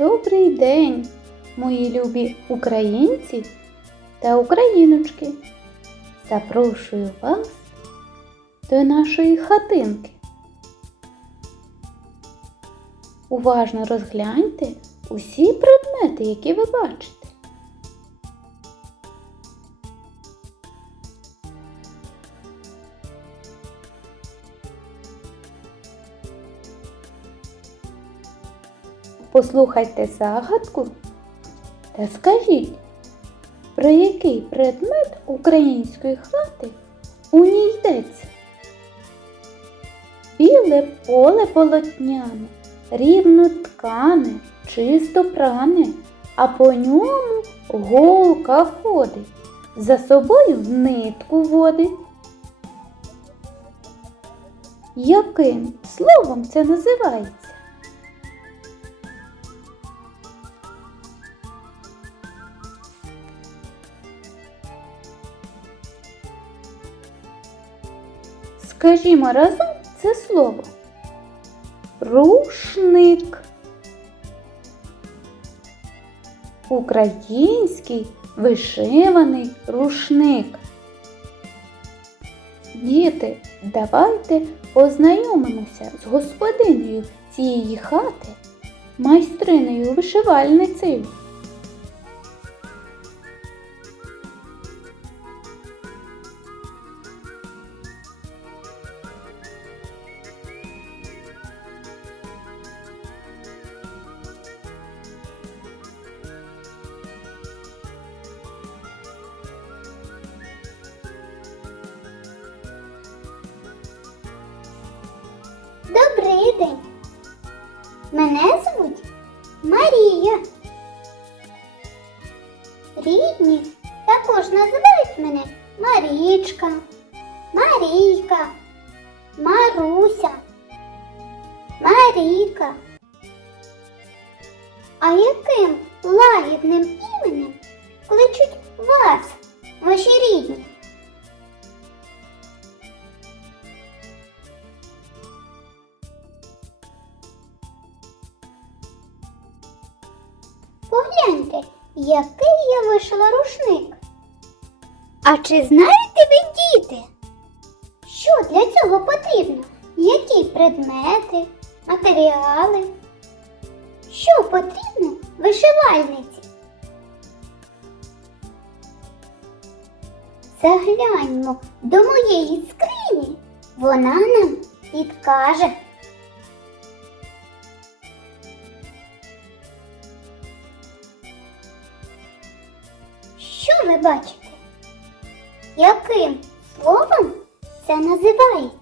Добрий день, мої любі українці та україночки. Запрошую вас до нашої хатинки. Уважно розгляньте усі предмети, які ви бачите. Послухайте загадку та скажіть, про який предмет української хати у ній йдеться? Біле поле полотняне, рівно ткане, чисто пране, а по ньому голка ходить, за собою нитку водить. Яким словом це називається? Скажімо разом це слово. Рушник. Український вишиваний рушник. Діти, давайте познайомимося з господинею цієї хати, майстринею вишивальницею. День. Мене звуть Марія. Рідні також називають мене Марічка, Марійка, Маруся, Маріка. А яким лагідним іменем кличуть вас, ваші рідні? Який я вишила рушник. А чи знаєте ви, діти, що для цього потрібно? Які предмети, матеріали? Що потрібно вишивальниці? Загляньмо до моєї скрині, вона нам підкаже. Бачите? Яким словом це називається?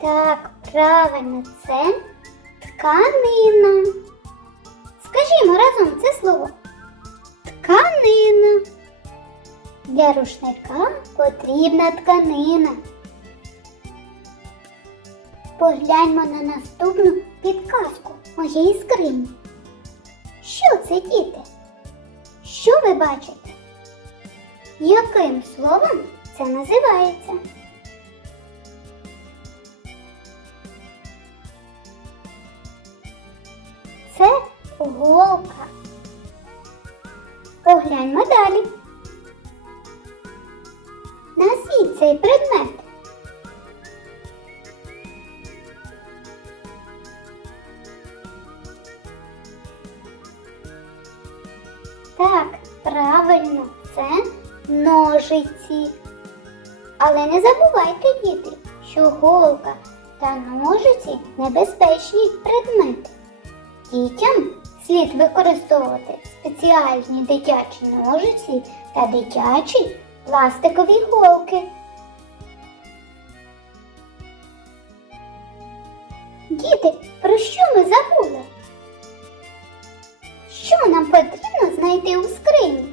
Так, правильно, це тканина. Скажімо разом це слово. Тканина. Для рушника потрібна тканина. Погляньмо на наступну підказку моєї скрині. Що це, діти? Що ви бачите? Яким словом це називається? Це голка. Погляньмо далі. Назвіть цей предмет. Ножиці. Але не забувайте, діти, що голка та ножиці небезпечні предмети. Дітям слід використовувати спеціальні дитячі ножиці та дитячі пластикові голки. Діти, про що ми забули? Що нам потрібно знайти у скрині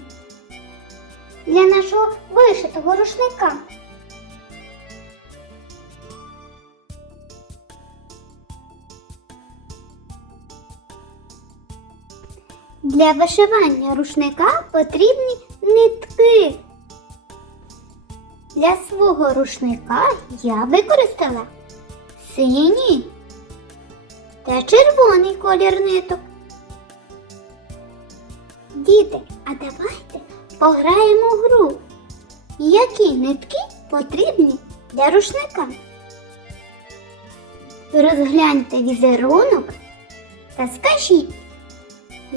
для нашого вишитого рушника? Для вишивання рушника потрібні нитки. Для свого рушника я використала сині та червоний колір ниток. Діти, а давайте пограємо в гру. Які нитки потрібні для рушника? Розгляньте візерунок та скажіть,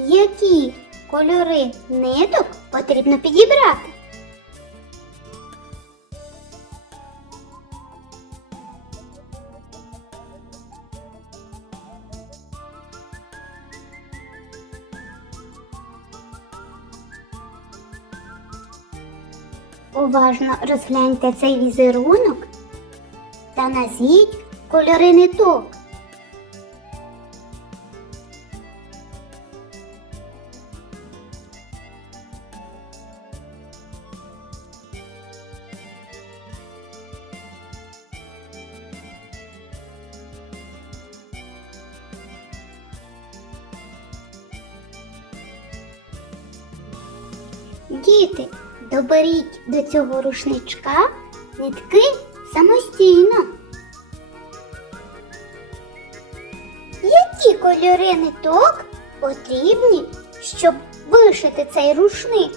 які кольори ниток потрібно підібрати. Уважно розгляньте цей візерунок та назвіть кольори ниток. Діти, доберіть до цього рушничка нитки самостійно. Які кольори ниток потрібні, щоб вишити цей рушник?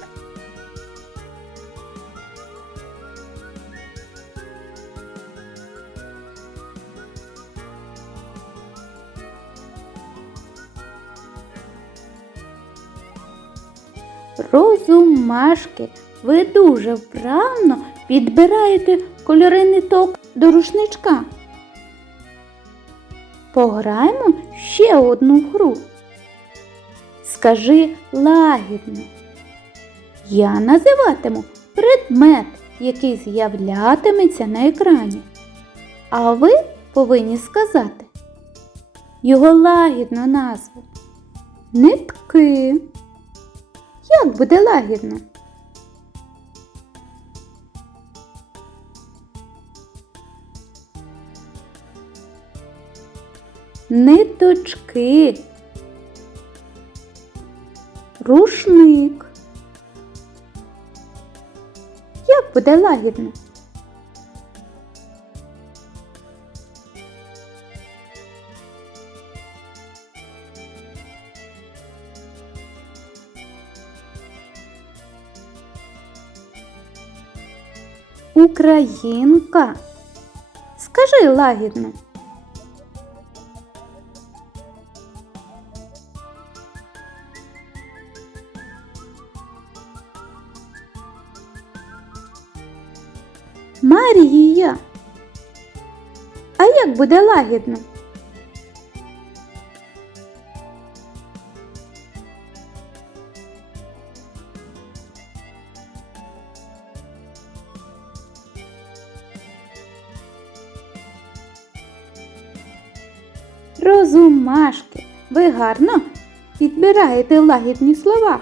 Розумашки, ви дуже вправно підбираєте кольори ниток до рушничка. Пограємо ще одну гру. Скажи лагідно. Я називатиму предмет, який з'являтиметься на екрані. А ви повинні сказати його лагідну назву. Нитки. Як буде лагідно? Ниточки. Рушник. Як буде лагідно? Українка. Скажи лагідно. Марія. А як буде лагідно? Розумашки, ви гарно підбираєте лагідні слова.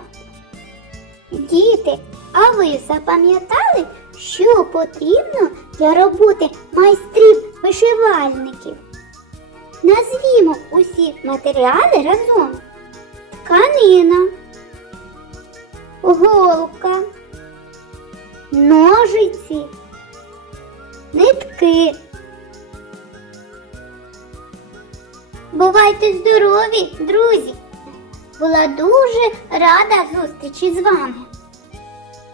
Діти, а ви запам'ятали, що потрібно для роботи майстрів вишивальників? Назвімо усі матеріали разом. Тканина, голка, ножиці, нитки. Бувайте здорові, друзі! Була дуже рада зустрічі з вами.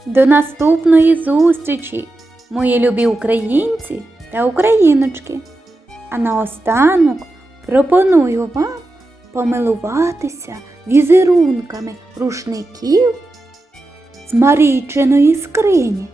До наступної зустрічі, мої любі українці та україночки. А наостанок пропоную вам помилуватися візерунками рушників з Марійчиної скрині.